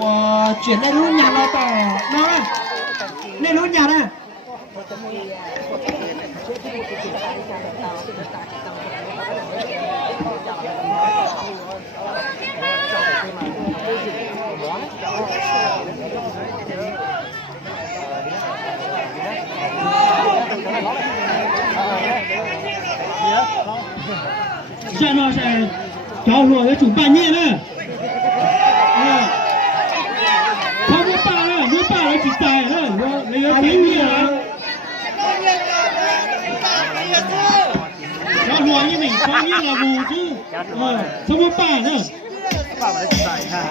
Wow, chuyển lên luôn nhà là tỏ nó lên luôn nhà đây. Giờ nó sẽ cho lùi với chủ bà nhẹ nữa. Không có bà nữa, như bà nó chỉ tài nữa. Lấy nó tiếng như là cho lùi như mình có như là mù chứ. Không có bà nữa. Bà nó chỉ tài hả?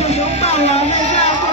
Cho chúng ta là nơi ra